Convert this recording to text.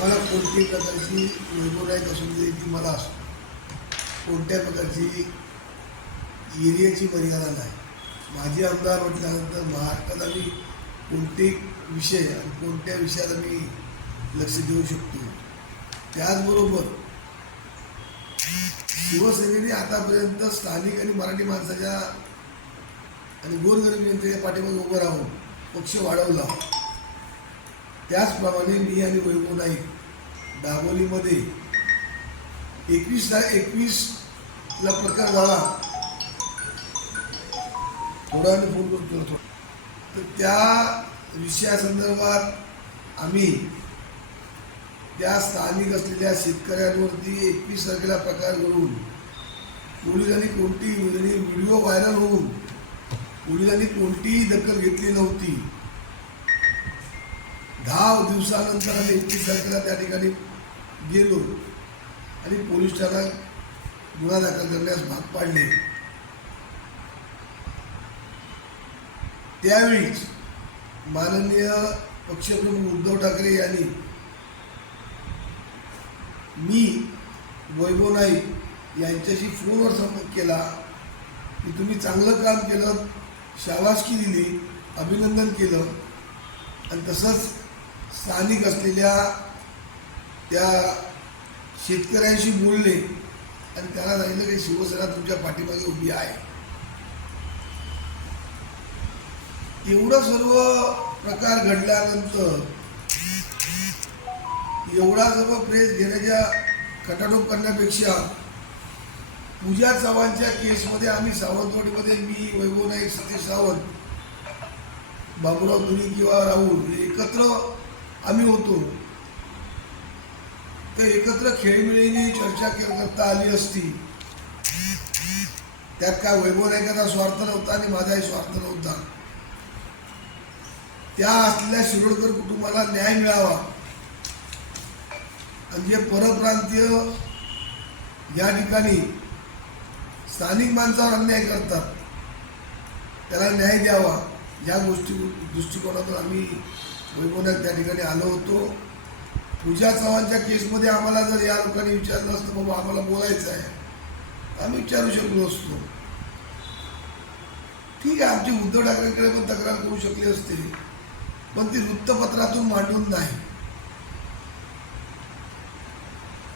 आम्हाला कोणत्याही प्रकारची वैभव नाही असून दे ती मला असो, कोणत्या प्रकारची एरियाची मर्यादा नाही. माझी आमदार म्हटल्यानंतर महाराष्ट्रात आम्ही कोणते विषय आणि कोणत्या विषयाला मी लक्ष देऊ शकतो. त्याचबरोबर शिवसेनेने आतापर्यंत स्थानिक आणि मराठी माणसाच्या आणि गोरगरीब जनतेच्या पाठीमागे उभं राहून पक्ष वाढवला. त्याचप्रमाणे मी आणि वैभव नाईक दाबोलीमध्ये 21ला प्रकार झाला, थोडा आणि फोन करतो, तर त्या विषयासंदर्भात आम्ही त्या स्थानिक असलेल्या शेतकऱ्यांवरती 21 तारखेला प्रकार घडून पोलिसांनी कोणतीही व्हिडिओ व्हायरल होऊन पोलिसांनी कोणतीही दखल घेतली नव्हती. 10 दिवसानंतर आम्ही 21 तारखेला त्या ठिकाणी गेलो आणि पोलीस ठाण्यात गुन्हा दाखल करण्यास भाग पाडले. त्यावेळीच माननीय पक्षप्रमुख उद्धव ठाकरे यांनी मी वैभव नाईक यांच्याशी फोनवर संपर्क केला की तुम्ही चांगलं काम केलं, शाबासकी दिली, अभिनंदन केलं आणि तसंच स्थानिक असलेल्या त्या शेतकऱ्यांशी बोलले आणि त्यांना सांगितलं की शिवसेना तुमच्या पाठीमागे उभी आहे. एवढं सर्व प्रकार घडल्यानंतर एवढा सर्व प्रेस घेण्याच्या खटाटोप करण्यापेक्षा पूजा चव्हाणच्या केसमध्ये आम्ही सावंतवाडीमध्ये मी, वैभव नाईक, सतीश सावंत, बाबूराव धुनी किंवा राहुल एकत्र आम्ही होतो, तर एकत्र खेळीमेळीने चर्चा करता आली असती. त्यात काय वैभव नाईकाचा स्वार्थ नव्हता आणि माझाही स्वार्थ नव्हता. त्या असलेल्या शिरोडकर कुटुंबाला न्याय मिळावा आणि जे परप्रांतीय या ठिकाणी स्थानिक माणसावर अन्याय करतात त्याला न्याय द्यावा, या गोष्टी दृष्टिकोनातून आम्ही वैभव नाईक त्या ठिकाणी आलो होतो. पूजा चव्हाणच्या केसमध्ये आम्हाला जर या लोकांनी विचारलं असतं बाबा आम्हाला बोलायचं आहे, आम्ही विचारू शकलो असतो. ठीक आहे, आमची उद्धव ठाकरेंकडे पण तक्रार करू शकली असते, पण ती वृत्तपत्रातून मांडून नाही.